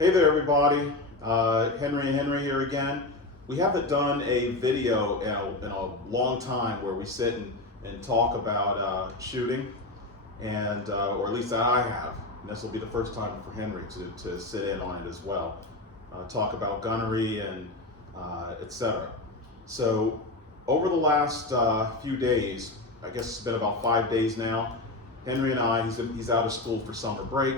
Hey there, everybody. Henry and Henry here again. We haven't done a video in a long time where we sit and talk about shooting, and or at least that I have. And this will be the first time for Henry to sit in on it as well. Talk about gunnery and etc. So over the last few days, I guess it's been about 5 days now, Henry and I, he's out of school for summer break,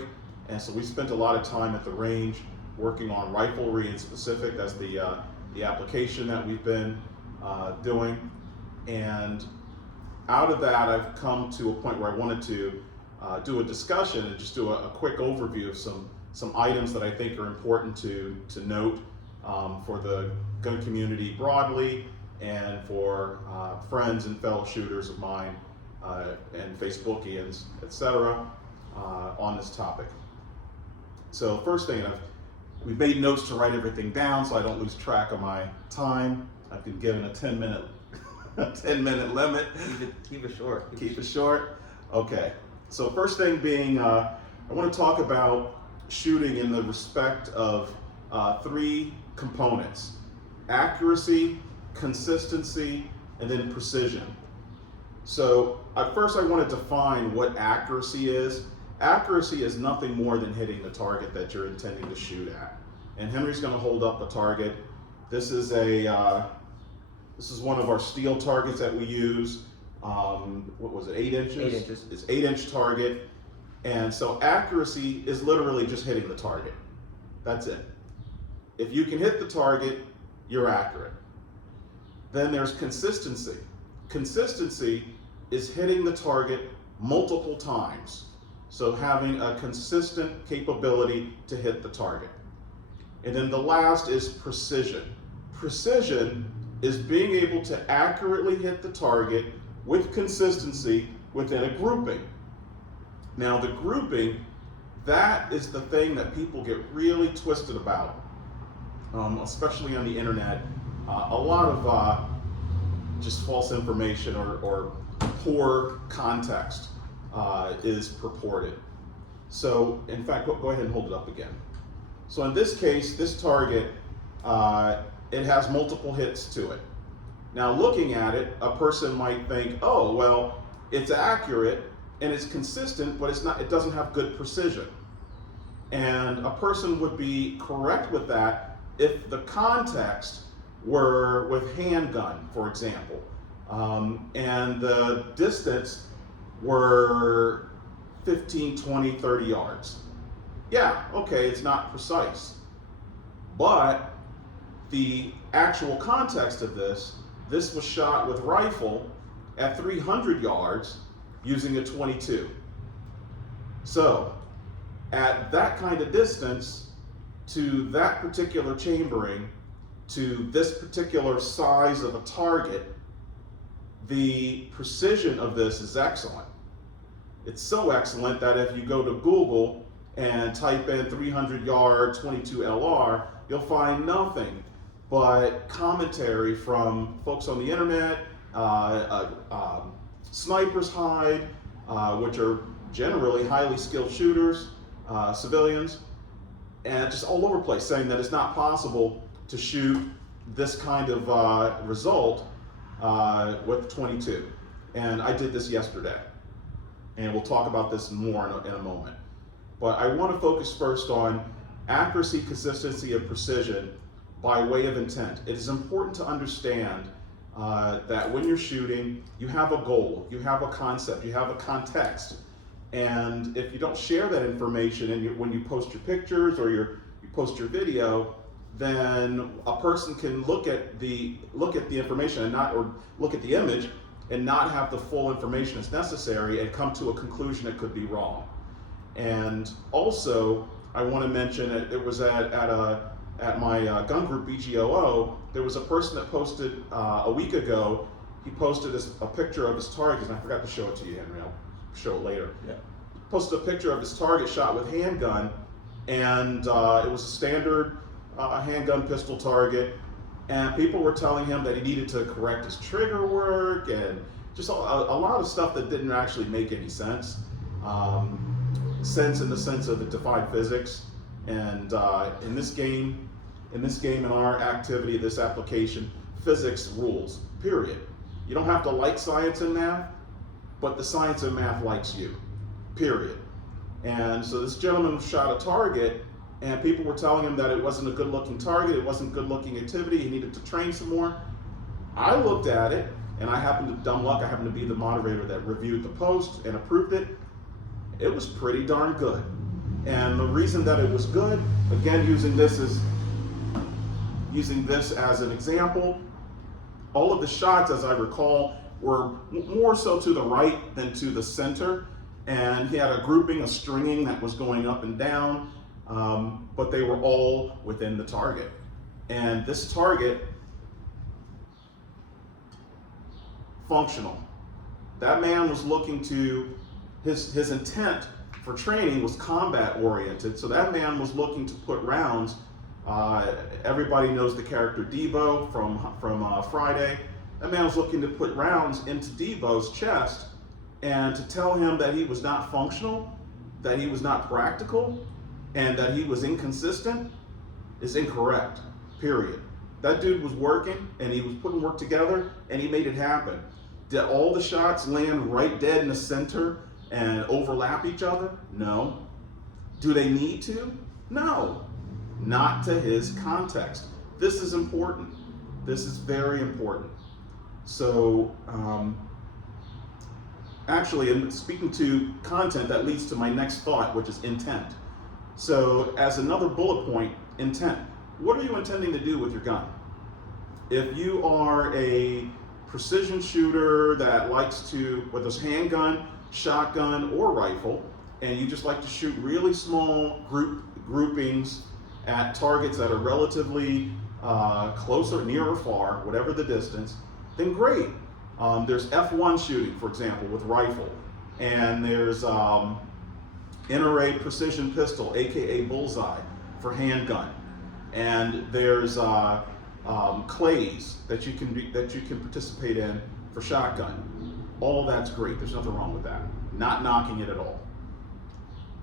and so we spent a lot of time at the range working on riflery in specific. That's the application that we've been doing. And out of that, I've come to a point where I wanted to do a discussion and just do a quick overview of some items that I think are important to note for the gun community broadly and for friends and fellow shooters of mine and Facebookians, etc., on this topic. So first thing, we've made notes to write everything down so I don't lose track of my time. I've been given a 10-minute limit. Keep it short. Keep it short. Okay. So first thing being, I want to talk about shooting in the respect of three components: accuracy, consistency, and then precision. So at first I want to define what accuracy is. Accuracy is nothing more than hitting the target that you're intending to shoot at. And Henry's going to hold up a target. This is one of our steel targets that we use. What was it, 8 inches? 8 inches. It's 8-inch target. And so accuracy is literally just hitting the target. That's it. If you can hit the target, you're accurate. Then there's consistency. Consistency is hitting the target multiple times. So having a consistent capability to hit the target. And then the last is precision. Precision is being able to accurately hit the target with consistency within a grouping. Now the grouping, that is the thing that people get really twisted about, especially on the internet. A lot of just false information or poor context is purported. So in fact, go ahead and hold it up again. So in this case, this target, it has multiple hits to it. Now looking at it, a person might think, oh, well, it's accurate and it's consistent, but it doesn't have good precision. And a person would be correct with that if the context were with handgun, for example, and the distance were 15, 20, 30 yards. Yeah, okay, it's not precise. But the actual context of this was shot with rifle at 300 yards using a 22. So at that kind of distance, to that particular chambering, to this particular size of a target, the precision of this is excellent. It's so excellent that if you go to Google and type in 300 yard 22 LR, you'll find nothing but commentary from folks on the internet, Sniper's Hide, which are generally highly skilled shooters, civilians, and just all over the place saying that it's not possible to shoot this kind of result with 22. And I did this yesterday. And we'll talk about this more in a moment. But I want to focus first on accuracy, consistency, and precision by way of intent. It is important to understand that when you're shooting, you have a goal, you have a concept, you have a context. And if you don't share that information and when you post your pictures or you post your video, then a person can look at the information and or look at the image and not have the full information as necessary and come to a conclusion that could be wrong. And also, I want to mention it was at my gun group, BGOO, there was a person that posted a week ago, he posted a picture of his target, and I forgot to show it to you, Henry, I'll show it later. Yeah. Posted a picture of his target shot with handgun, and it was a standard handgun pistol target, and people were telling him that he needed to correct his trigger work and just a lot of stuff that didn't actually make any sense. Sense in the sense of it defied physics. And in this game, in our activity, this application, physics rules, period. You don't have to like science and math, but the science and math likes you, period. And so this gentleman shot a target, and people were telling him that it wasn't a good-looking target, it wasn't good-looking activity, he needed to train some more. I looked at it, and I happened to, dumb luck, I happened to be the moderator that reviewed the post and approved it. It was pretty darn good. And the reason that it was good, again, using this as an example, all of the shots, as I recall, were more so to the right than to the center. And he had a grouping, a stringing that was going up and down, but they were all within the target. And this target, functional. That man was looking to, his intent for training was combat oriented. So that man was looking to put rounds. Everybody knows the character Debo from Friday. That man was looking to put rounds into Debo's chest, and to tell him that he was not functional, that he was not practical, and that he was inconsistent is incorrect, period. That dude was working, and he was putting work together, and he made it happen. Did all the shots land right dead in the center and overlap each other? No. Do they need to? No. Not to his context. This is important. This is very important. So, actually, in speaking to content, that leads to my next thought, which is intent. So, as another bullet point, intent. What are you intending to do with your gun? If you are a precision shooter that likes to, whether it's handgun, shotgun, or rifle, and you just like to shoot really small groupings at targets that are relatively close or near or far, whatever the distance, then great. There's F1 shooting, for example, with rifle, and there's in-array precision pistol, aka bullseye, for handgun, and there's clays that you can participate in for shotgun. All that's great. There's nothing wrong with that. Not knocking it at all.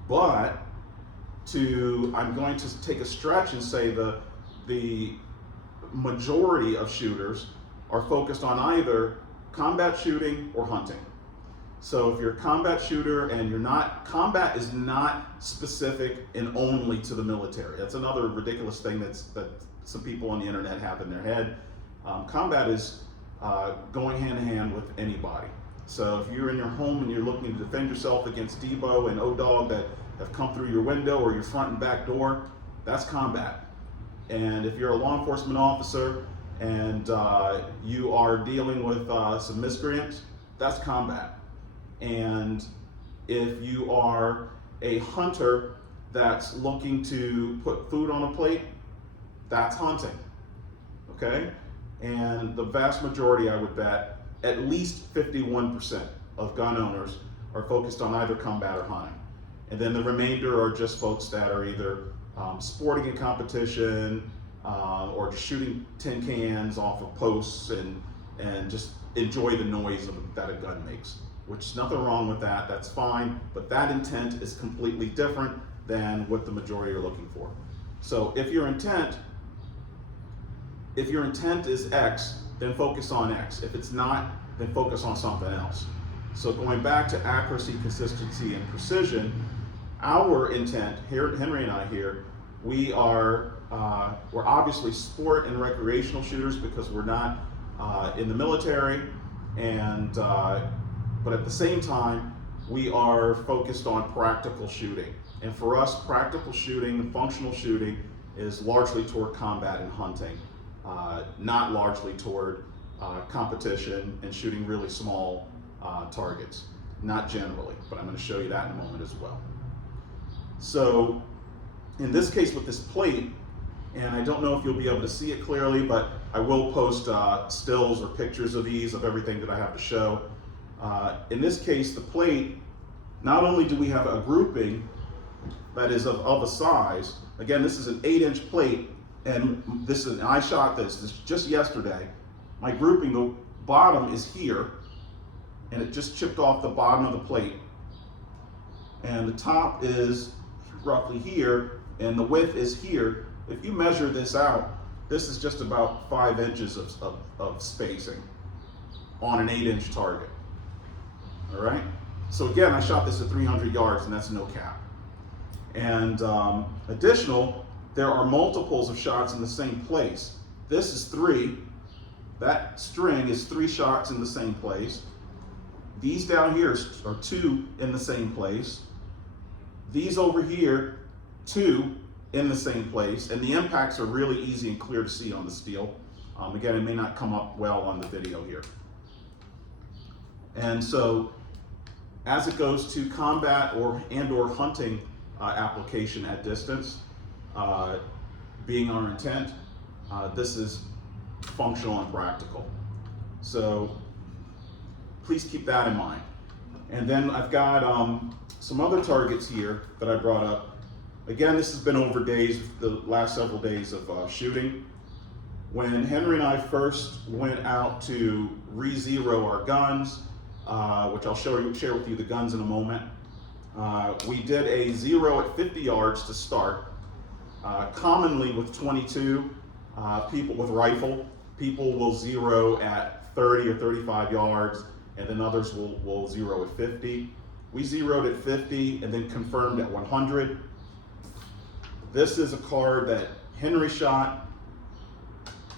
But I'm going to take a stretch and say the majority of shooters are focused on either combat shooting or hunting. So if you're a combat shooter and combat is not specific and only to the military. That's another ridiculous thing that some people on the internet have in their head. Combat is going hand in hand with anybody. So if you're in your home and you're looking to defend yourself against Debo and O-Dog that have come through your window or your front and back door, that's combat. And if you're a law enforcement officer and you are dealing with some miscreants, that's combat. And if you are a hunter that's looking to put food on a plate, that's hunting, okay? And the vast majority, I would bet, at least 51% of gun owners are focused on either combat or hunting. And then the remainder are just folks that are either sporting in competition or just shooting tin cans off of posts and just enjoy the noise that a gun makes, which is nothing wrong with that, that's fine, but that intent is completely different than what the majority are looking for. So if your intent is X, then focus on X. If it's not, then focus on something else. So going back to accuracy, consistency, and precision, our intent, here, Henry and I here, we're obviously sport and recreational shooters because we're not in the military, and but at the same time, we are focused on practical shooting. And for us, practical shooting, functional shooting, is largely toward combat and hunting, not largely toward competition and shooting really small targets. Not generally, but I'm going to show you that in a moment as well. So in this case with this plate, and I don't know if you'll be able to see it clearly, but I will post stills or pictures of these, of everything that I have to show. In this case, the plate, not only do we have a grouping that is of a size, again, this is an 8-inch plate, and I shot this just yesterday. My grouping, the bottom is here, and it just chipped off the bottom of the plate. And the top is roughly here, and the width is here. If you measure this out, this is just about 5 inches of spacing on an 8-inch target. All right. So again, I shot this at 300 yards, and that's no cap. And additional, there are multiples of shots in the same place. This is 3. That string is 3 shots in the same place. These down here are 2 in the same place. These over here, 2 in the same place. And the impacts are really easy and clear to see on the steel. Again, it may not come up well on the video here. And so, as it goes to combat or hunting application at distance, being our intent, this is functional and practical. So please keep that in mind. And then I've got some other targets here that I brought up. Again, this has been over the last several days of shooting. When Henry and I first went out to re-zero our guns, which I'll share with you the guns in a moment, we did a 0 at 50 yards to start. Commonly with 22, people with rifle, people will 0 at 30 or 35 yards, and then others will 0 at 50. We 0'd at 50 and then confirmed at 100. This is a card that Henry shot,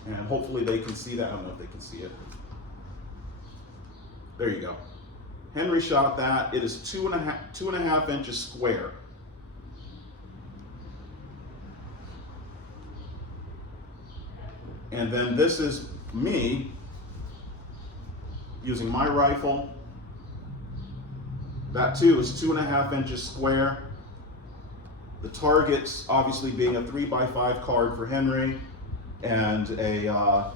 and hopefully they can see that. I don't know if they can see it. There you go. Henry shot that. It is 2.5 inches square. And then this is me using my rifle. That too is 2.5 inches square. The targets obviously being a 3x5 card for Henry and a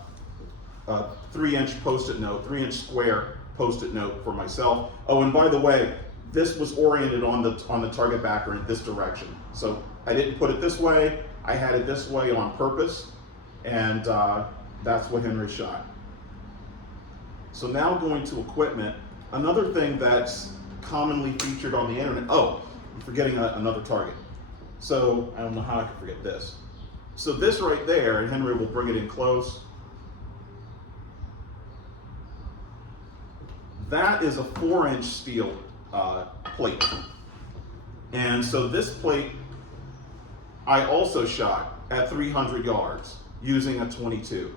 3-inch post-it note, 3-inch square post-it note for myself. Oh, and by the way, this was oriented on the target backer in this direction. So I didn't put it this way. I had it this way on purpose, and that's what Henry shot. So now going to equipment. Another thing that's commonly featured on the internet. Oh, I'm forgetting another target. So I don't know how I could forget this. So this right there, and Henry will bring it in close. That is a 4-inch steel plate. And so this plate, I also shot at 300 yards using a 22.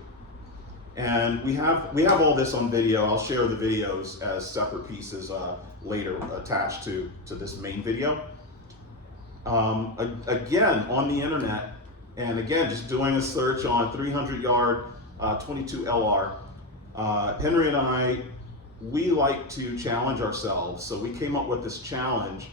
And we have all this on video. I'll share the videos as separate pieces later attached to this main video. Again, on the internet, and again, just doing a search on 300 yard 22 LR, Henry and I, we like to challenge ourselves. So we came up with this challenge.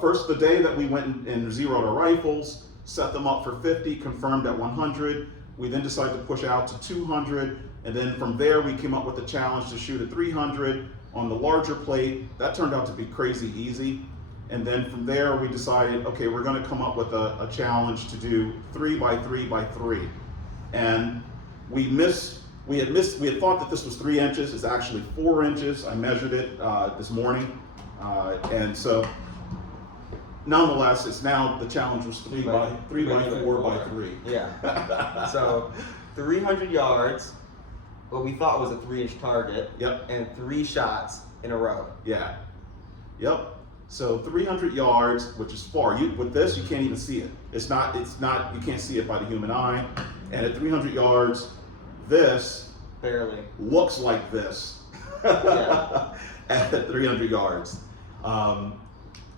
First, the day that we went and zeroed our rifles, set them up for 50, confirmed at 100. We then decided to push out to 200. And then from there, we came up with the challenge to shoot at 300 on the larger plate. That turned out to be crazy easy. And then from there, we decided, okay, we're gonna come up with a challenge to do 3x3x3. And we had thought that this was 3 inches. It's actually 4 inches. I measured it this morning. And so nonetheless, it's now, the challenge was 3x4x3. Yeah. So 300 yards, what we thought was a 3-inch target. Yep. And 3 shots in a row. Yeah. Yep. So 300 yards, which is far. With this, you can't even see it. It's not, you can't see it by the human eye. And at 300 yards, this barely looks like this. Yeah. At 300 yards.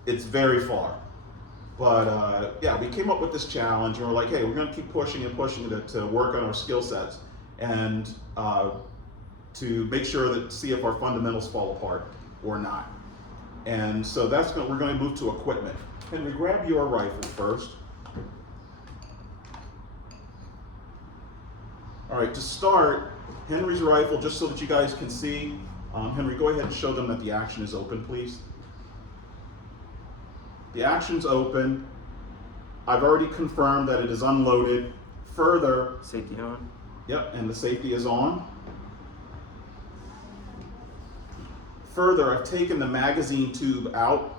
It's very far. But yeah, we came up with this challenge, and we're like, hey, we're gonna keep pushing and pushing to work on our skill sets and to make sure that, see if our fundamentals fall apart or not. And so we're gonna move to equipment. Henry, grab your rifle first. All right, to start, Henry's rifle, just so that you guys can see, Henry, go ahead and show them that the action is open, please. The action's open. I've already confirmed that it is unloaded. Further, safety on. Yep, and the safety is on. Further, I've taken the magazine tube out,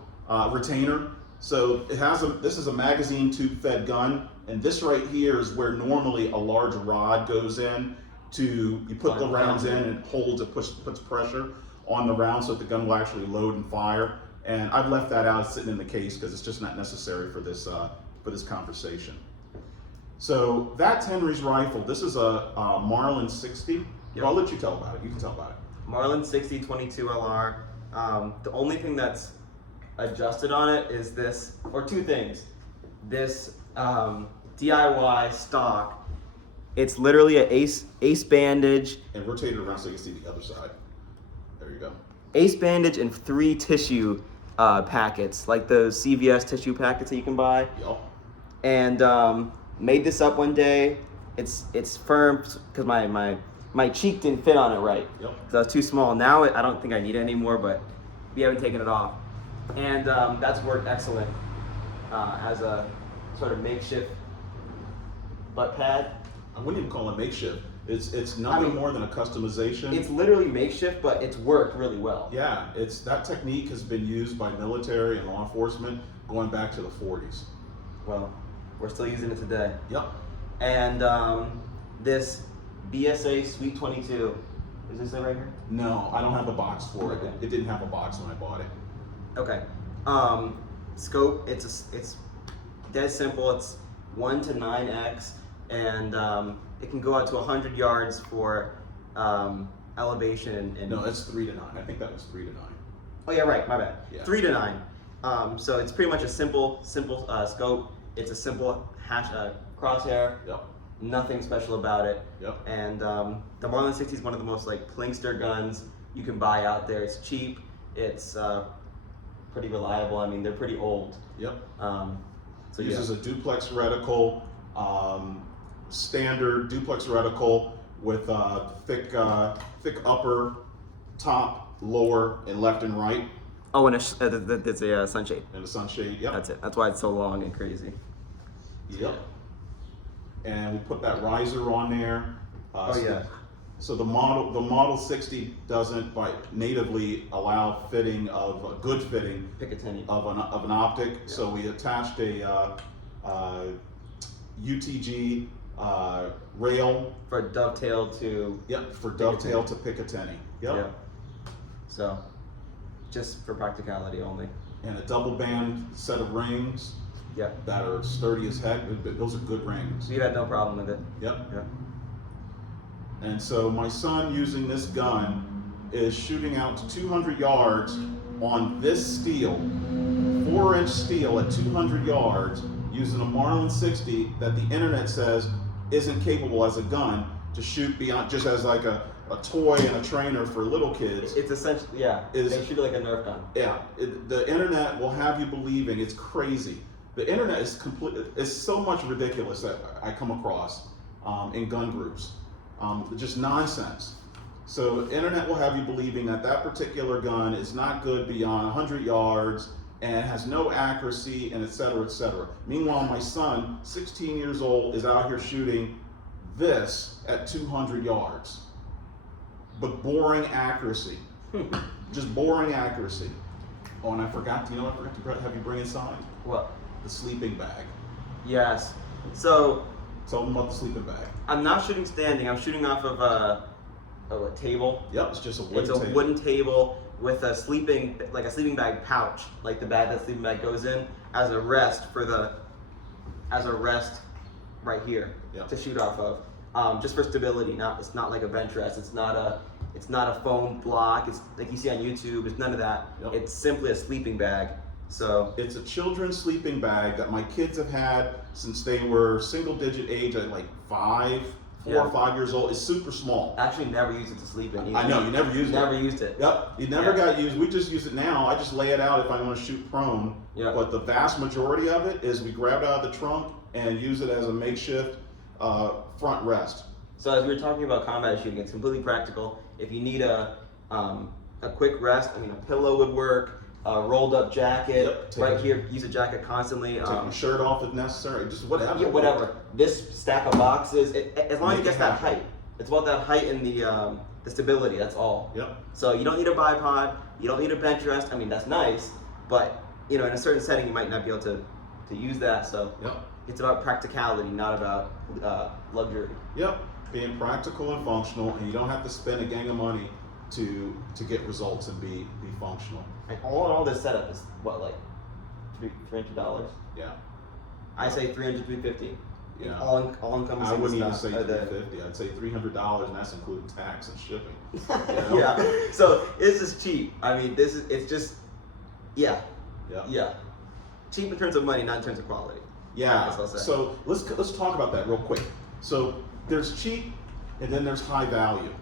retainer, So it has this is a magazine tube fed gun, and this right here is where normally a large rod goes in to, you put the rounds in and it holds, it puts pressure on the round so that the gun will actually load and fire. And I've left that out sitting in the case because it's just not necessary for this conversation. So that's Henry's rifle. This is a Marlin 60. Yep. I'll let you tell about it. You can tell about it. Marlin 60 22 LR. The only thing that's adjusted on it is this, or two things. This DIY stock. It's literally an ace bandage. And rotate it around so you can see the other side. There you go. Ace bandage and 3 tissue packets, like those CVS tissue packets that you can buy. Yup. And made this up one day. It's firm because my cheek didn't fit on it right. Yep. So it's too small. Now I don't think I need it anymore, but we haven't taken it off. And that's worked excellent as a sort of makeshift butt pad. I wouldn't even call it makeshift. It's nothing more than a customization. It's literally makeshift, but it's worked really well. Yeah, that technique has been used by military and law enforcement going back to the 40s. Well, we're still using it today. Yep. And this BSA Sweet 22, is this it right here? No, I don't have a box for it. Okay. It didn't have a box when I bought it. Okay. Scope, it's dead simple. It's 1 to 9x, and it can go out to 100 yards for elevation and No, it's 3 to 9. I think that was 3 to 9. Oh yeah, right. My bad. Yeah. 3 to 9. So it's pretty much a simple scope. It's a simple crosshair. Yep. Nothing special about it. Yep. And the Marlin 60 is one of the most like plinkster guns you can buy out there. It's cheap. It's pretty reliable. I mean, they're pretty old. Yep. So Uses a duplex reticle, standard duplex reticle with thick upper, top, lower, and left and right. Oh, and it's a sunshade. And a sunshade. Yep. That's it. That's why it's so long and crazy. Yep. And we put that riser on there. So the model 60 doesn't natively allow fitting of good fitting Picatinny. of an optic. Yeah. So we attached a UTG rail For dovetail to. Yep. For dovetail to Picatinny. Yep. Yeah. So, just for practicality only. And a double band set of rings. Yep. That are sturdy as heck. Those are good rings. You had no problem with it. Yep. Yep. And so my son, using this gun, is shooting out to 200 yards on this steel, 4-inch steel at 200 yards, using a Marlin 60 that the internet says isn't capable as a gun to shoot beyond, just as like a toy and a trainer for little kids. It's essentially, yeah, they shoot it like a Nerf gun. Yeah, the internet will have you believing it's crazy. The internet is it's so much ridiculous that I come across in gun groups. Just nonsense. So the internet will have you believing that particular gun is not good beyond 100 yards and has no accuracy and et cetera, et cetera. Meanwhile, my son, 16 years old, is out here shooting this at 200 yards. But boring accuracy. Just boring accuracy. Oh, and I forgot to have you bring inside. What? The sleeping bag. Yes. So. Tell them about the sleeping bag. I'm not shooting standing. I'm shooting off of a table. Yep, it's just a wooden table. It's a wooden table with a sleeping bag pouch, like the bag that sleeping bag goes in, as a rest right here. Yep. To shoot off of, just for stability. It's not like a bench rest. It's not a foam block. It's like you see on YouTube. It's none of that. Yep. It's simply a sleeping bag. So it's a children's sleeping bag that my kids have had since they were single-digit age, at like 4 or 5 years old. It's super small. Actually, never used it to sleep in. I know, you never used it. Never used it. Yep, it never got used. We just use it now. I just lay it out if I want to shoot prone. Yep. But the vast majority of it is we grab it out of the trunk and use it as a makeshift front rest. So as we were talking about combat shooting, it's completely practical. If you need a quick rest, I mean, a pillow would work. A rolled up jacket, right here, use a jacket constantly. Take your shirt off if necessary, just whatever. Yeah, whatever. This stack of boxes, as long as it gets that height. It's about that height and the stability, that's all. Yep. So you don't need a bipod, you don't need a bench rest. I mean, that's nice, but in a certain setting, you might not be able to use that. So Yep. it's about practicality, not about luxury. Yep. Being practical and functional, and you don't have to spend a gang of money to get results and be functional. And all in all, this setup is what, like $300? Yeah. I say $300, $350. Yeah. All encompassing. I wouldn't even stuff, say $350. I'd say $300, and that's including tax and shipping. Yeah. So this is cheap. I mean, it's just, yeah. Cheap in terms of money, not in terms of quality. Yeah. That's what I'll say. So let's talk about that real quick. So there's cheap, and then there's high value,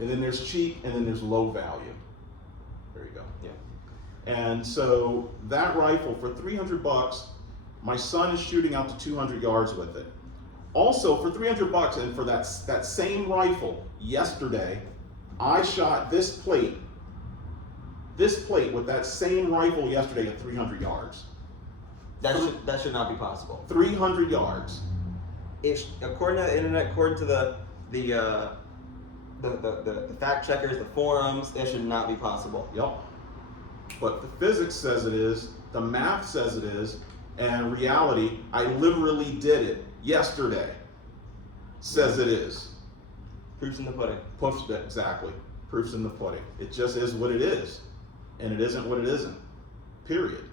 and then there's cheap, and then there's low value. There you go. Yeah. And so that rifle for $300, my son is shooting out to 200 yards with it. Also for $300, and for that same rifle yesterday, I shot this plate with that same rifle yesterday at 300 yards. That should not be possible. 300 yards. If according to the internet, according to the fact checkers, the forums, it should not be possible. Yep. But the physics says it is, the math says it is, and reality, I literally did it yesterday, says it is. Proof's in the pudding. Exactly. Proof's in the pudding. It just is what it is. And it isn't what it isn't. Period.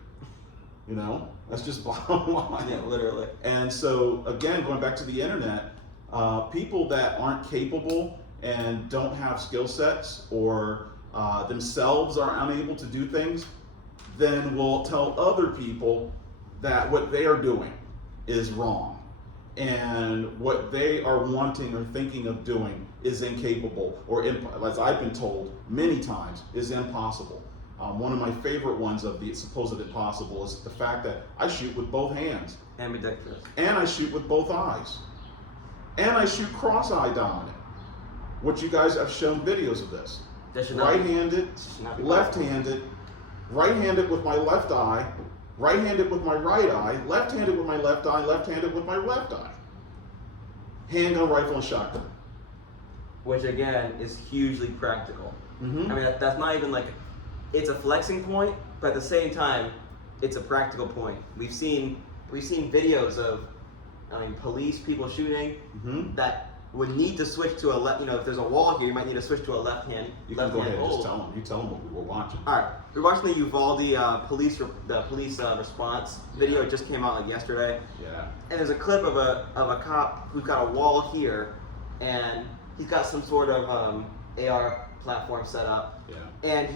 That's just bottom line. Yeah, literally. And so, again, going back to the internet, people that aren't capable and don't have skill sets or themselves are unable to do things, then will tell other people that what they are doing is wrong. And what they are wanting or thinking of doing is incapable, or as I've been told many times, is impossible. One of my favorite ones of the supposed impossible is the fact that I shoot with both hands. Ambidextrous. And I shoot with both eyes. And I shoot cross-eye dominant. Which you guys have shown videos of this. Right-handed, left-handed, right-handed with my left eye, right-handed with my right eye, left-handed with my left eye, left-handed with my left eye. Handgun, rifle, and shotgun. Which again is hugely practical. Mm-hmm. I mean, that's not even like, it's a flexing point, but at the same time, it's a practical point. We've seen videos of, police, people shooting that would need to switch to a left. If there's a wall here, you might need to switch to a left hand. You can go ahead and just tell them. You tell them what we were watching. All right, we're watching the Uvalde police response video. It just came out like yesterday. Yeah. And there's a clip of a cop who's got a wall here, and he's got some sort of AR platform set up. Yeah. And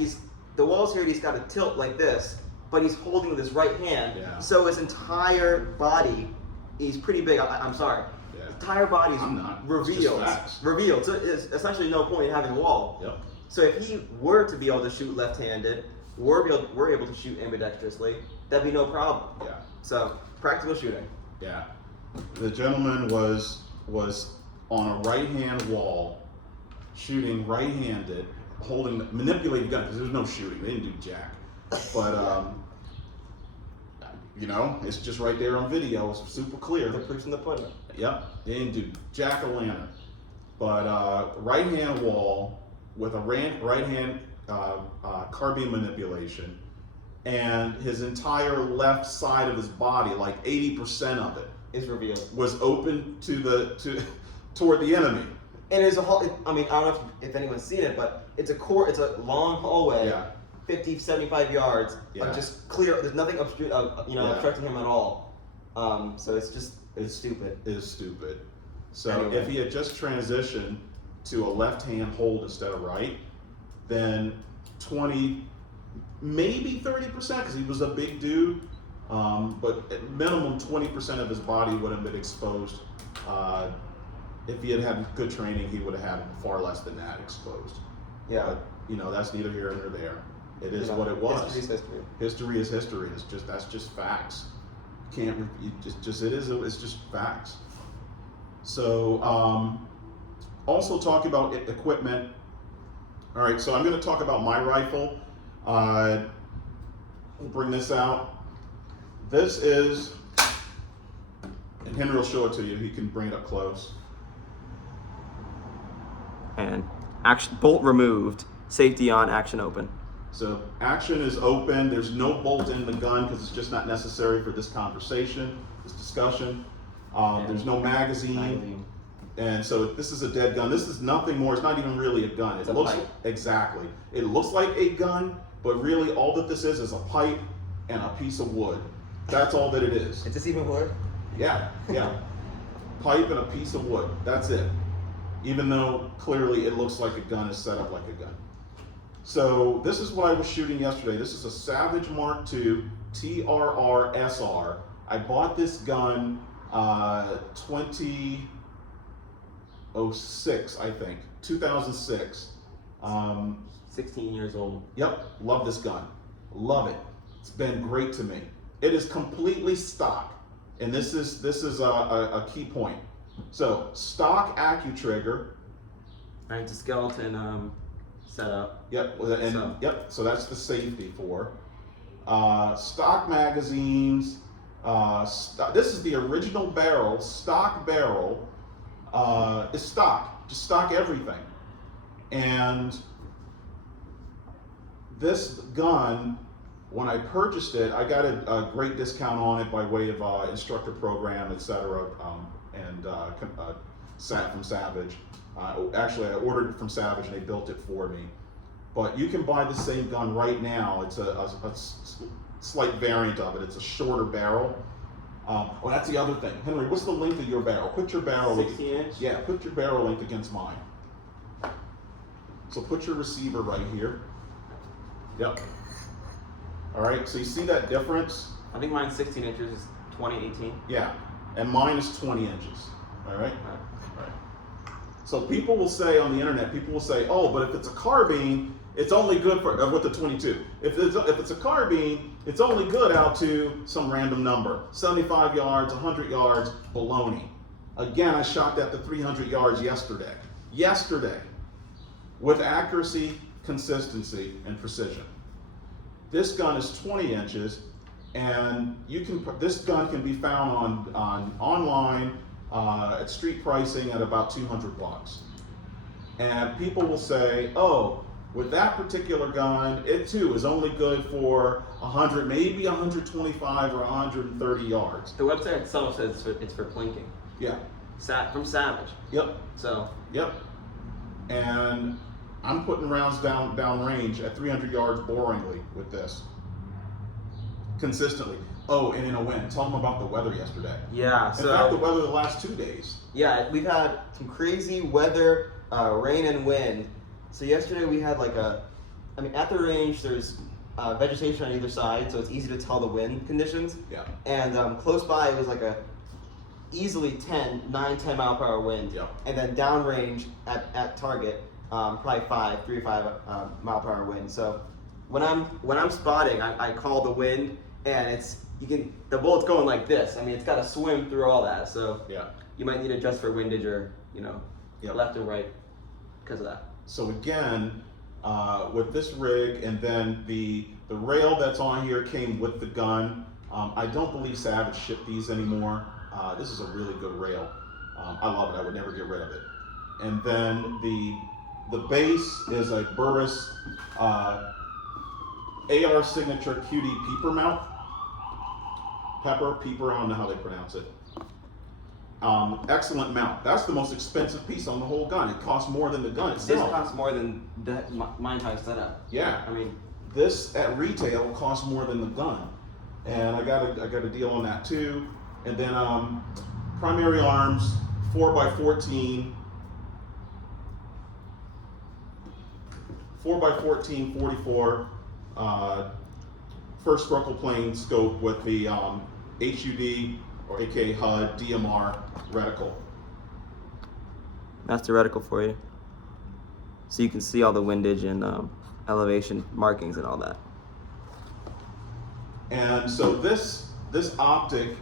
the wall's here. And he's got to tilt like this, but he's holding with his right hand. Yeah. So his entire body, he's pretty big. I'm sorry. Yeah. His entire body is revealed. It's just facts. Revealed. So it's essentially no point in having a wall. Yep. So if he were to be able to shoot left-handed, we're able to shoot ambidextrously, that'd be no problem. Yeah. So practical shooting. Yeah. The gentleman was on a right-hand wall, shooting right-handed, manipulating gun, because there was no shooting. They didn't do jack. But it's just right there on video. It's super clear. The proof's in the pudding. Yep. They didn't do jack-o'-lantern. But right-hand wall with a right-hand carbine manipulation, and his entire left side of his body, like 80% of it, is revealed, was open toward the enemy. And there's a whole. I don't know if anyone's seen it, but it's a long hallway, 50, 75 yards of just clear. There's nothing obstructing him at all. So it's stupid. It is stupid. So anyway. If he had just transitioned to a left-hand hold instead of right, then 20, maybe 30%, because he was a big dude, but at minimum 20% of his body would have been exposed. If he had had good training, he would have had far less than that exposed. Yeah. But, that's neither here nor there. It is what it was. History is history. History is history. That's just facts. It's just facts. So, also talking about equipment. All right, so I'm going to talk about my rifle. We'll bring this out. This is, and Henry will show it to you. He can bring it up close. And action, bolt removed, safety on, action open. So action is open. There's no bolt in the gun because it's just not necessary for this conversation, this discussion. There's no magazine. And so this is a dead gun. This is nothing more. It's not even really a gun. It's a pipe. Exactly. It looks like a gun, but really all that this is a pipe and a piece of wood. That's all that it is. Is this even wood? Yeah. Pipe and a piece of wood. That's it. Even though clearly it looks like a gun, is set up like a gun. So this is what I was shooting yesterday. This is a Savage Mark II TRR SR. I bought this gun 2006, I think, 2006. 16 years old. Yep, love this gun. Love it. It's been great to me. It is completely stock, and this is a key point. So stock AccuTrigger. Right, it's a skeleton setup. Yep, yep. So that's the safety for stock magazines. This is the original barrel, stock barrel. It's stock, just stock everything. And this gun, when I purchased it, I got a great discount on it by way of instructor program, etc. From Savage. Actually, I ordered it from Savage and they built it for me. But you can buy the same gun right now. It's a slight variant of it. It's a shorter barrel. Well, that's the other thing. Henry, what's the length of your barrel? Put your barrel. 60 inch? Yeah, put your barrel length against mine. So put your receiver right here. Yep. All right, so you see that difference? I think mine's 16 inches, is 2018. Yeah, and mine is 20 inches. All right? So people will say on the internet, oh, but if it's a carbine, it's only good for with the 22. If it's a carbine, it's only good out to some random number, 75 yards, 100 yards, baloney. Again, I shot that to 300 yards yesterday, with accuracy, consistency, and precision. This gun is 20 inches, and this gun can be found online at street pricing at about $200. And people will say, oh, with that particular gun, it too is only good for 100, maybe 125 or 130 yards. The website itself says it's for plinking. Yeah. From Savage. Yep. So. Yep. And I'm putting rounds down range at 300 yards boringly with this. Consistently. Oh, and in a wind. Tell them about the weather yesterday. Yeah. In fact, the weather the last 2 days. Yeah, we've had some crazy weather, rain and wind. So yesterday we had at the range there's vegetation on either side, so it's easy to tell the wind conditions. Yeah. And close by it was like a easily 10 mile per hour wind. Yeah. And then downrange at target, probably 3 or 5 mile per hour wind. So when I'm spotting, I call the wind, and the bullet's going like this. I mean, it's got to swim through all that. So Yeah. you might need to adjust for windage or Yep. left and right because of that. So again, with this rig, and then the rail that's on here came with the gun. I don't believe Savage shipped these anymore. This is a really good rail. I love it. I would never get rid of it. And then the base is a Burris AR Signature QD Peeper mount. Peeper, I don't know how they pronounce it. Excellent mount. That's the most expensive piece on the whole gun. It costs more than the gun itself. This costs more than my entire setup. Yeah. I mean, this at retail costs more than the gun, and I got a deal on that too. And then Primary Arms 4x14, 44 first focal plane scope with the HUD or aka HUD DMR reticle. that's the reticle for you. So you can see all the windage and elevation markings and all that. And so this optic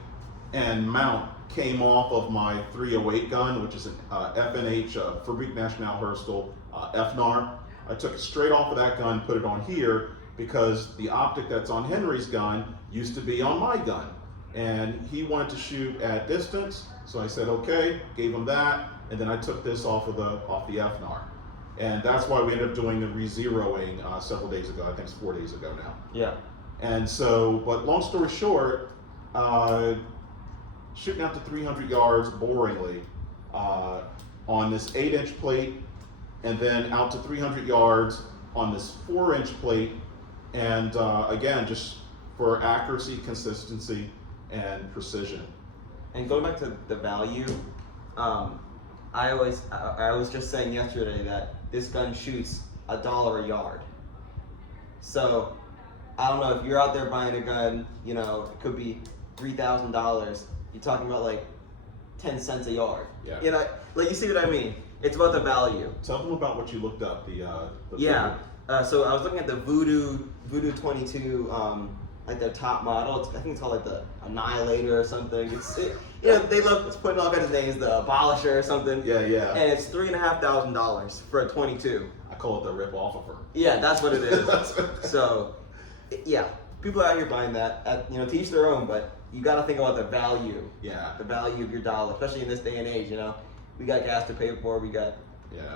and mount came off of my 308 gun, which is an FNH, Fabrique Nationale Herstal FNAR. I took it straight off of that gun, put it on here, because the optic that's on Henry's gun used to be on my gun. And he wanted to shoot at distance, so I said okay, gave him that, and then I took this off the FNAR. And that's why we ended up doing the re-zeroing several days ago. I think it's 4 days ago now. Yeah. And so, but long story short, shooting out to 300 yards boringly on this 8-inch plate, and then out to 300 yards on this 4-inch plate, and again, just for accuracy, consistency, and precision. And going back to the value, I was just saying yesterday that this gun shoots $1 a yard. So I don't know if you're out there buying a gun, you know, it could be $3,000. You're talking about like 10 cents a yard. Yeah. You know, like you see what I mean? It's about the value. Tell them about what you looked up. Yeah. So I was looking at the Voodoo 22, like their top model. I think it's called like the Annihilator or something. You know, it's putting all kinds of names, the Abolisher or something. Yeah, yeah. And it's $3,500 for a 22. I call it the rip off of her. Yeah, that's what it is. So, yeah, people out here buying that. You know, to each their own, but you got to think about the value. Yeah. The value of your dollar, especially in this day and age. You know, we got gas to pay for, we got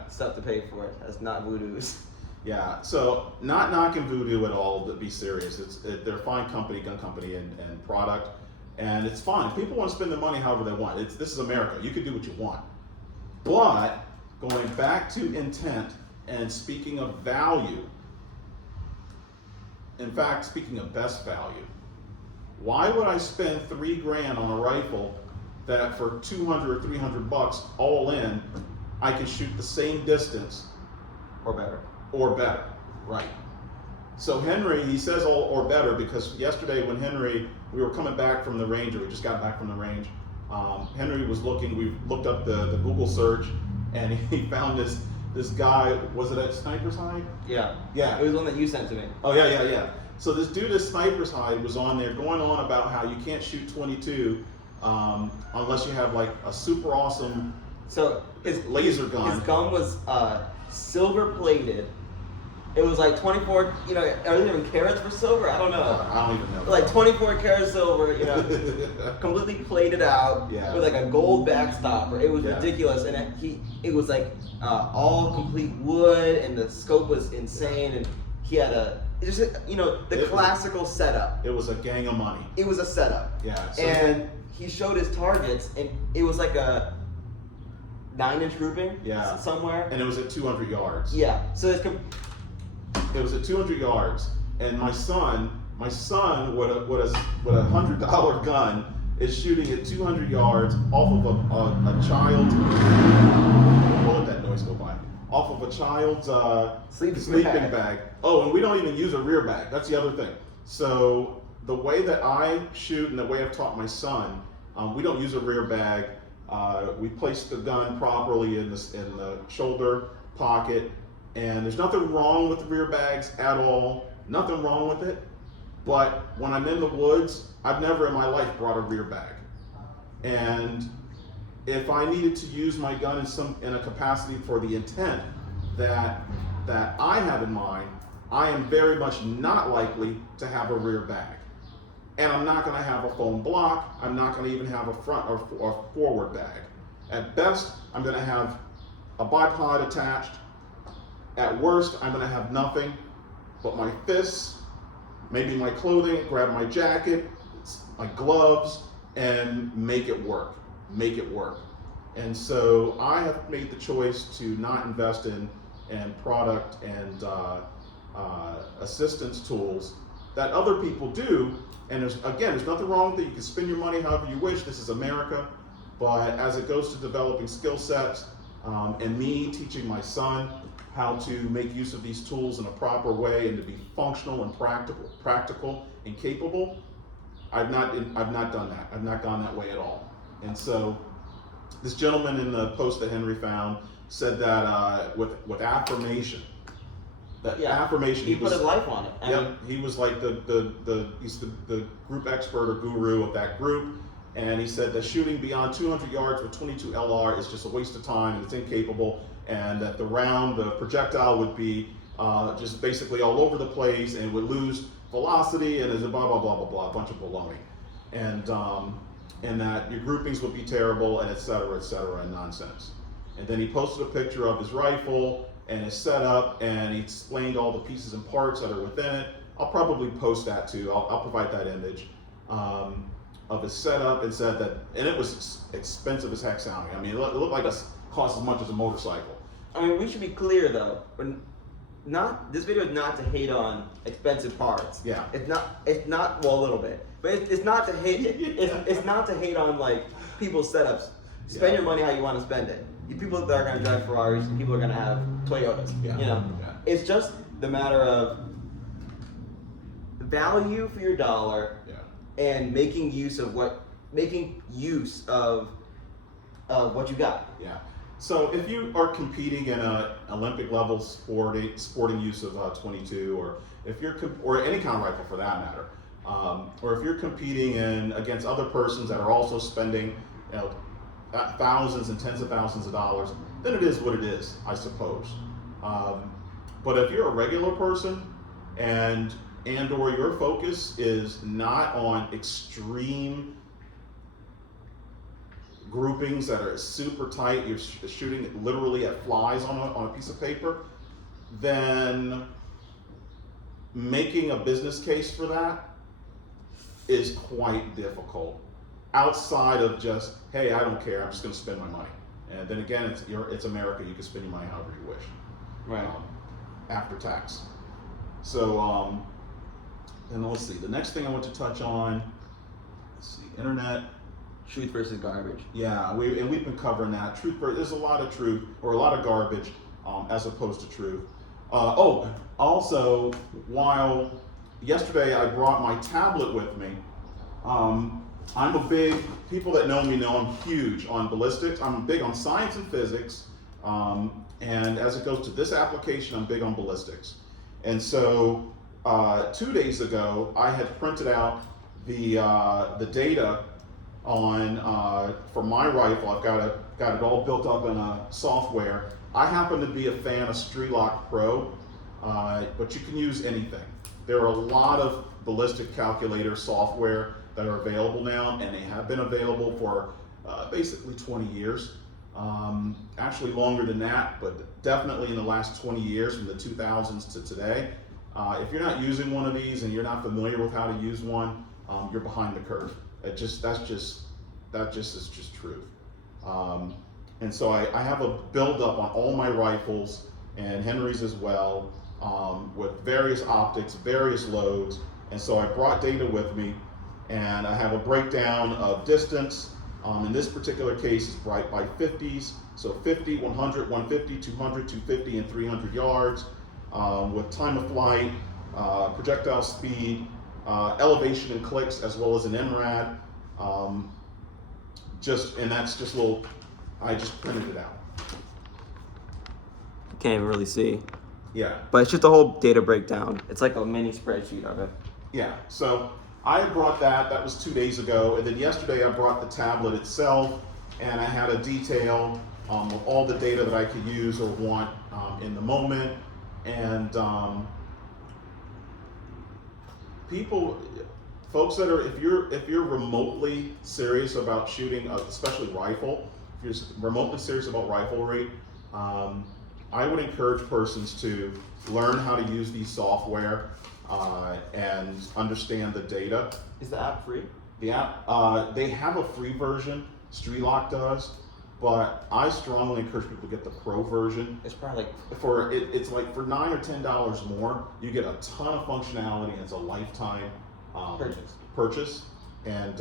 stuff to pay for. That's not Voodoo's. Yeah, so not knocking Voodoo at all, to be serious. They're a fine company, gun company and product, and it's fine. People want to spend their money however they want. This is America. You can do what you want. But going back to intent and speaking of value, in fact, speaking of best value, why would I spend $3,000 on a rifle that for 200 or 300 bucks all in, I can shoot the same distance Or better. or better, right? So Henry, he says all or better because yesterday when we were coming back from the range, or we just got back from the range, Henry was looking, we looked up the Google search, and he found this guy, was it at Sniper's Hide? Yeah. Yeah. It was one that you sent to me. Oh, yeah. So this dude at Sniper's Hide was on there going on about how you can't shoot 22 unless you have like a super awesome his laser gun. His gun was silver plated. It was like 24, you know, are there even carats for silver? I don't know. I don't even know. Like 24 karat silver, you know, completely plated out Yeah. with like a gold backstopper. It was Yeah. ridiculous, and it was like all complete wood, and the scope was insane, and he had the classical setup. It was a gang of money. It was a setup. Yeah. So And he showed his targets, and it was like a 9-inch grouping. Yeah. Somewhere. and it was at 200 yards. Yeah. So it's It was at 200 yards, and my son with a $100 gun is shooting at 200 yards off of a child. We'll let that noise go by. Off of a child's sleeping bag. Oh, and we don't even use a rear bag. That's the other thing. So the way that I shoot and the way I've taught my son, we don't use a rear bag. We place the gun properly in the shoulder pocket. And there's nothing wrong with the rear bags at all, nothing wrong with it. But when I'm in the woods, I've never in my life brought a rear bag. And if I needed to use my gun in a capacity for the intent that I have in mind, I am very much not likely to have a rear bag. And I'm not gonna have a foam block, I'm not gonna even have a front or forward bag. At best, I'm gonna have a bipod attached. At worst, I'm gonna have nothing but my fists, maybe my clothing, grab my jacket, my gloves, and make it work. And so I have made the choice to not invest in product and assistance tools that other people do. And there's nothing wrong with it. You can spend your money however you wish. This is America. But as it goes to developing skill sets, and me teaching my son how to make use of these tools in a proper way and to be functional and practical and capable, I've not done that. I've not gone that way at all. And so this gentleman in the post that Henry found said that with affirmation. Affirmation. He put his life on it. Yep. He was like he's the group expert or guru of that group. And he said that shooting beyond 200 yards with 22 LR is just a waste of time and it's incapable, and that the projectile would be just basically all over the place and would lose velocity and is a blah, blah, blah, blah, blah, a bunch of baloney. And that your groupings would be terrible and et cetera, and nonsense. And then he posted a picture of his rifle and his setup, and he explained all the pieces and parts that are within it. I'll probably post that too. I'll provide that image of his setup, and said that, and it was expensive as heck sounding. I mean, it looked like it cost as much as a motorcycle. I mean, we should be clear though. This video is not to hate on expensive parts. Yeah. It's not. Well, a little bit, but it's not to hate. It's not to hate on like people's setups. Spend your money how you want to spend it. You people that are going to drive Ferraris, and people are going to have Toyotas. Yeah. You know, Yeah. it's just the matter of value for your dollar, Yeah. and making use of what you got. Yeah. So if you are competing in a Olympic level sporting use of 22, or if you're or any kind of rifle for that matter, or if you're competing against other persons that are also spending, thousands and tens of thousands of dollars, then it is what it is, I suppose. But if you're a regular person and/or your focus is not on extreme groupings that are super tight, you're shooting literally at flies on a piece of paper, then making a business case for that is quite difficult. Outside of just, hey, I don't care, I'm just going to spend my money. And then again, it's America, you can spend your money however you wish. Right. After tax. So, and let's see, the next thing I want to touch on, let's see, internet. Truth versus garbage. Yeah, we've been covering that. There's a lot of truth, or a lot of garbage, as opposed to truth. Also, while yesterday I brought my tablet with me, people that know me know I'm huge on ballistics. I'm big on science and physics, and as it goes to this application, I'm big on ballistics. And so 2 days ago, I had printed out the data on for my rifle. I've got it all built up in a software. I happen to be a fan of Strelok Pro, but you can use anything. There are a lot of ballistic calculator software that are available now, and they have been available for basically 20 years. Actually longer than that, but definitely in the last 20 years, from the 2000s to today. If you're not using one of these and you're not familiar with how to use one, you're behind the curve. That just is just truth. And so I have a build-up on all my rifles, and Henry's as well, with various optics, various loads. And so I brought data with me, and I have a breakdown of distance. In this particular case, it's by 50s. So 50, 100, 150, 200, 250, and 300 yards, with time of flight, projectile speed, elevation and clicks, as well as an MRAD. And that's just I just printed it out. Can't even really see. Yeah. But it's just a whole data breakdown. It's like a mini spreadsheet of it. Yeah. So I brought that was 2 days ago, and then yesterday I brought the tablet itself, and I had a detail of all the data that I could use or want in the moment. And folks that are, if you're remotely serious about shooting, especially rifle, if you're remotely serious about riflery, I would encourage persons to learn how to use these software and understand the data. Is the app free? The app, they have a free version, Strelok does, but I strongly encourage people to get the pro version. It's probably like It's like for $9 or $10 more, you get a ton of functionality, and it's a lifetime purchase. And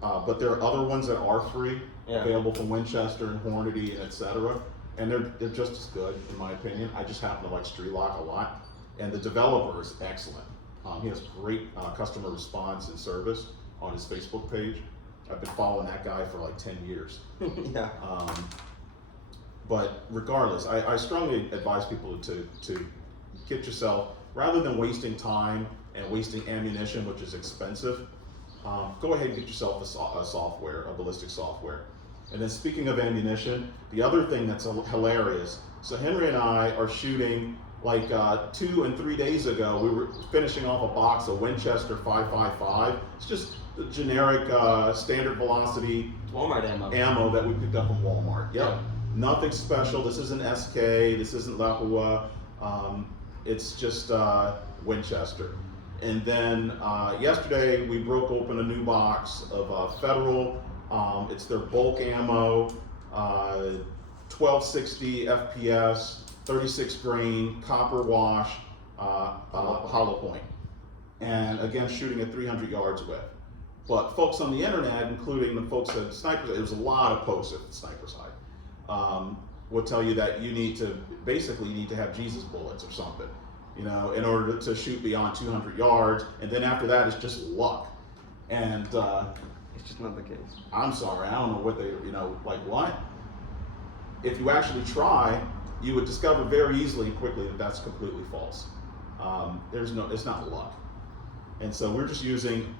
but there are other ones that are free, available from Winchester and Hornady and etc. And they're just as good, in my opinion. I just happen to like Strelok a lot, and the developer is excellent. He has great customer response and service on his Facebook page. I've been following that guy for like 10 years. Yeah. But regardless, I strongly advise people to get yourself, rather than wasting time and wasting ammunition, which is expensive, go ahead and get yourself a ballistic software. And then speaking of ammunition, the other thing that's hilarious, so Henry and I are shooting, like 2 and 3 days ago, we were finishing off a box of Winchester 5.55. It's just the generic standard velocity Walmart ammo that we picked up from Walmart. Yep. Nothing special. This isn't SK. This isn't Lapua. It's just Winchester. And then yesterday we broke open a new box of Federal. It's their bulk ammo, 1260 FPS, 36 grain, copper wash, hollow point. And again, shooting at 300 yards with. But folks on the internet, including the folks at Snipers, there's a lot of posts at the Sniper side, will tell you that you need to, basically you need to have Jesus bullets or something, you know, in order to shoot beyond 200 yards. And then after that, it's just luck. And it's just not the case. I'm sorry, I don't know what they, you know, like what? If you actually try, you would discover very easily and quickly that that's completely false. It's not luck. And so we're just using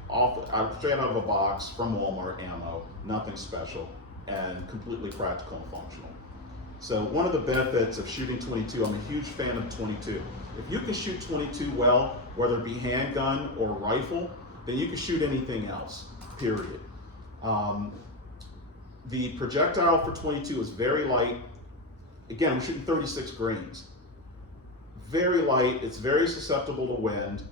straight out of a box from Walmart ammo, nothing special, and completely practical and functional. So one of the benefits of shooting 22, I'm a huge fan of 22. If you can shoot 22 well, whether it be handgun or rifle, then you can shoot anything else, period. The projectile for 22 is very light. Again, I'm shooting 36 grains. Very light, it's very susceptible to wind,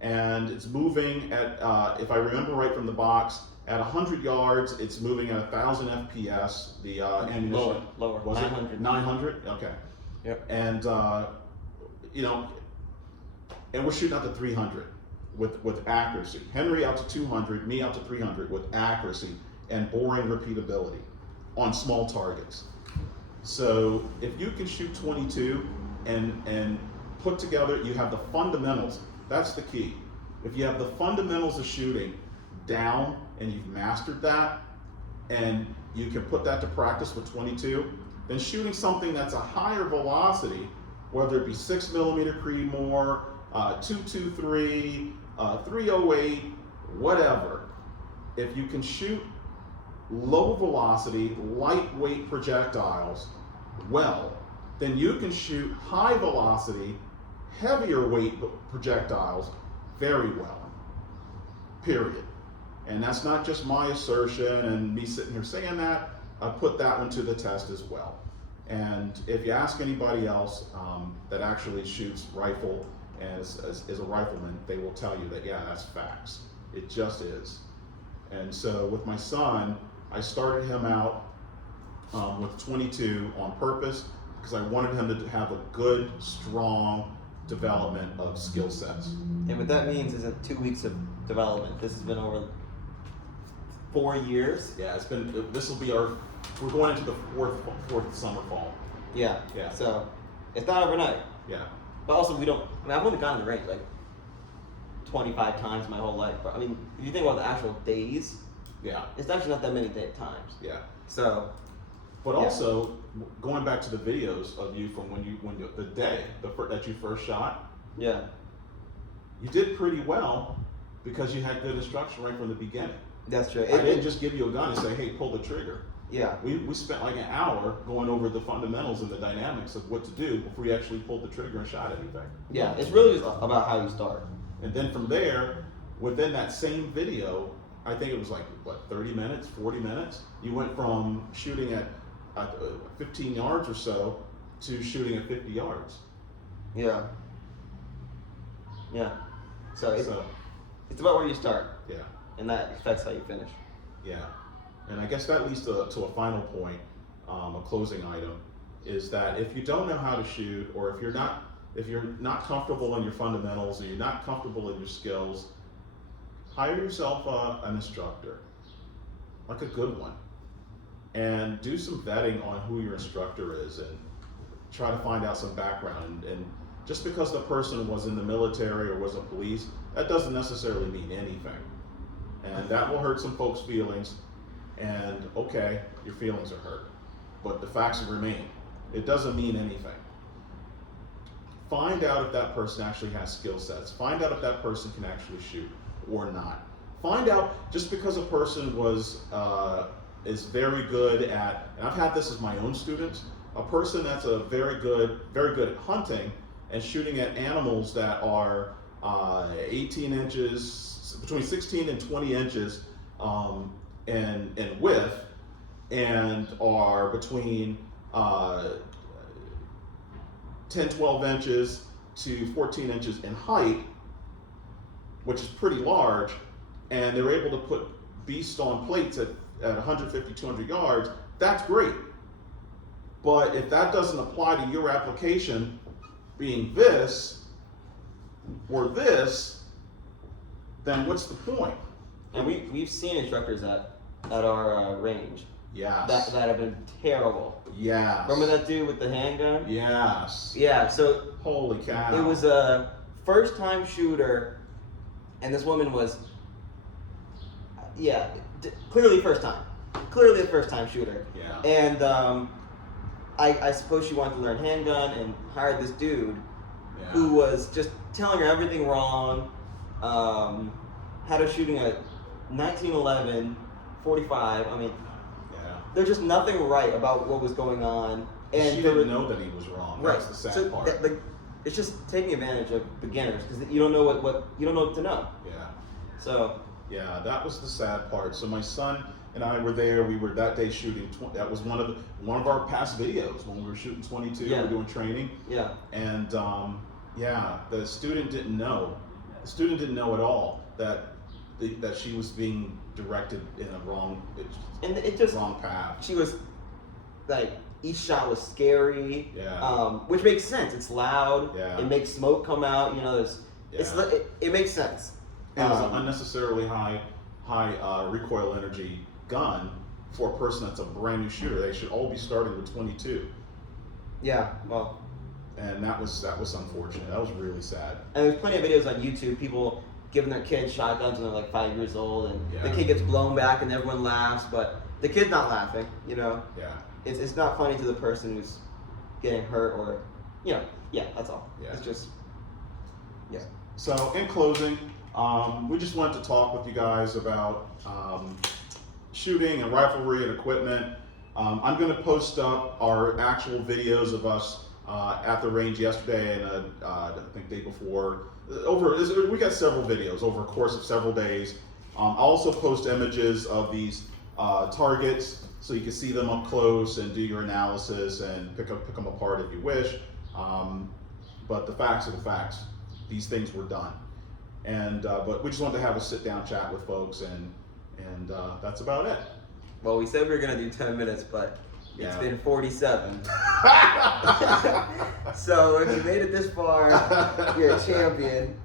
and it's moving at, if I remember right from the box, at 100 yards, it's moving at 1,000 FPS. The ammunition. Lower. Was 900. it 900? Okay. Yep. And you know, and we're shooting out to 300 with accuracy. Henry out to 200, me out to 300 with accuracy and boring repeatability on small targets. So if you can shoot 22 and put together, you have the fundamentals. That's the key. If you have the fundamentals of shooting down and you've mastered that, and you can put that to practice with 22, then shooting something that's a higher velocity, whether it be 6mm Creedmoor, 223, 308, whatever. If you can shoot low velocity, lightweight projectiles well, then you can shoot high velocity, heavier weight projectiles very well, period. And that's not just my assertion and me sitting here saying that. I put that one to the test as well. And if you ask anybody else that actually shoots rifle as a rifleman, they will tell you that, yeah, that's facts. It just is. And so with my son, I started him out with 22 on purpose because I wanted him to have a good, strong development of skill sets. And what that means isn't 2 weeks of development. This has been over 4 years. Yeah, it's been, this will be we're going into the fourth summer fall. Yeah. Yeah. So it's not overnight. Yeah. But also I've only gone in the range like 25 times my whole life. But I mean, if you think about the actual days, Yeah. it's actually not that many times. Yeah. So. But Yeah. also, going back to the videos of you from the day that you first shot, Yeah. you did pretty well because you had good instruction right from the beginning. That's true. I didn't just give you a gun and say, hey, pull the trigger. Yeah. We spent like an hour going over the fundamentals and the dynamics of what to do before you actually pulled the trigger and shot anything. Yeah. It's really just about how you start. And then from there, within that same video, I think it was like, 30 minutes, 40 minutes? You went from shooting at 15 yards or so to shooting at 50 yards. Yeah. Yeah. So it's about where you start, Yeah, and that affects how you finish. yeah. And I guess that leads to a final point, a closing item, is that if you don't know how to shoot, or if you're not comfortable in your fundamentals, or you're not comfortable in your skills, hire yourself an instructor, like a good one, and do some vetting on who your instructor is, and try to find out some background. And just because the person was in the military or was a police, that doesn't necessarily mean anything. And that will hurt some folks' feelings. And okay, your feelings are hurt, but the facts remain. It doesn't mean anything. Find out if that person actually has skill sets. Find out if that person can actually shoot or not. Find out, just because a person is very good at, and I've had this as my own students, a person that's very good at hunting and shooting at animals that are 18 inches, between 16 and 20 inches in width, and are between 10, 12 inches to 14 inches in height, which is pretty large, and they're able to put beast on plates at 150, 200 yards, that's great. But if that doesn't apply to your application, being this or this, then what's the point? And we've seen instructors at our range Yes. that have been terrible. Yes. Remember that dude with the handgun? Yes. Yeah, so Holy cow. it was a first-time shooter, and this woman was, clearly first time. Clearly a first-time shooter. Yeah. And I suppose she wanted to learn handgun and hired this dude Yeah. who was just telling her everything wrong. Had her shooting a 1911 45. I mean, Yeah. there's just nothing right about what was going on. And She didn't know that he was wrong. right. That's the sad So part. it's just taking advantage of beginners because you don't know what you don't know what to know. Yeah. So Yeah, that was the sad part. So my son and I were there. We were that day shooting. That was one of our past videos when we were shooting 22. Yeah. We were doing training, yeah, and the student didn't know. The student didn't know at all that she was being directed in a wrong path. she was like each shot was scary. Yeah. Which makes sense. It's loud. Yeah. It makes smoke come out. You know, it makes sense. And it was an unnecessarily high recoil energy gun for a person that's a brand new shooter. They should all be starting with 22. Yeah. Well. And that was unfortunate. That was really sad. And there's plenty of videos on YouTube, people giving their kids shotguns when they're like 5 years old, and Yeah. the kid gets blown back and everyone laughs, but the kid's not laughing, you know? Yeah. It's not funny to the person who's getting hurt or, that's all. Yeah. It's just, yeah. So in closing, we just wanted to talk with you guys about shooting and riflery and equipment. I'm going to post up our actual videos of us at the range yesterday and I think day before. We got several videos over a course of several days. I'll also post images of these targets so you can see them up close and do your analysis and pick them apart if you wish. But the facts are the facts. These things were done. And but we just wanted to have a sit-down chat with folks, and that's about it. Well, we said we were going to do 10 minutes, but it's Yeah. been 47. So if you made it this far, you're a champion.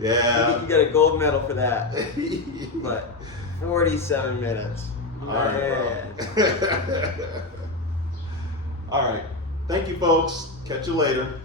Yeah. You get a gold medal for that. But 47 minutes. All right, Man. bro. All right. Thank you, folks. Catch you later.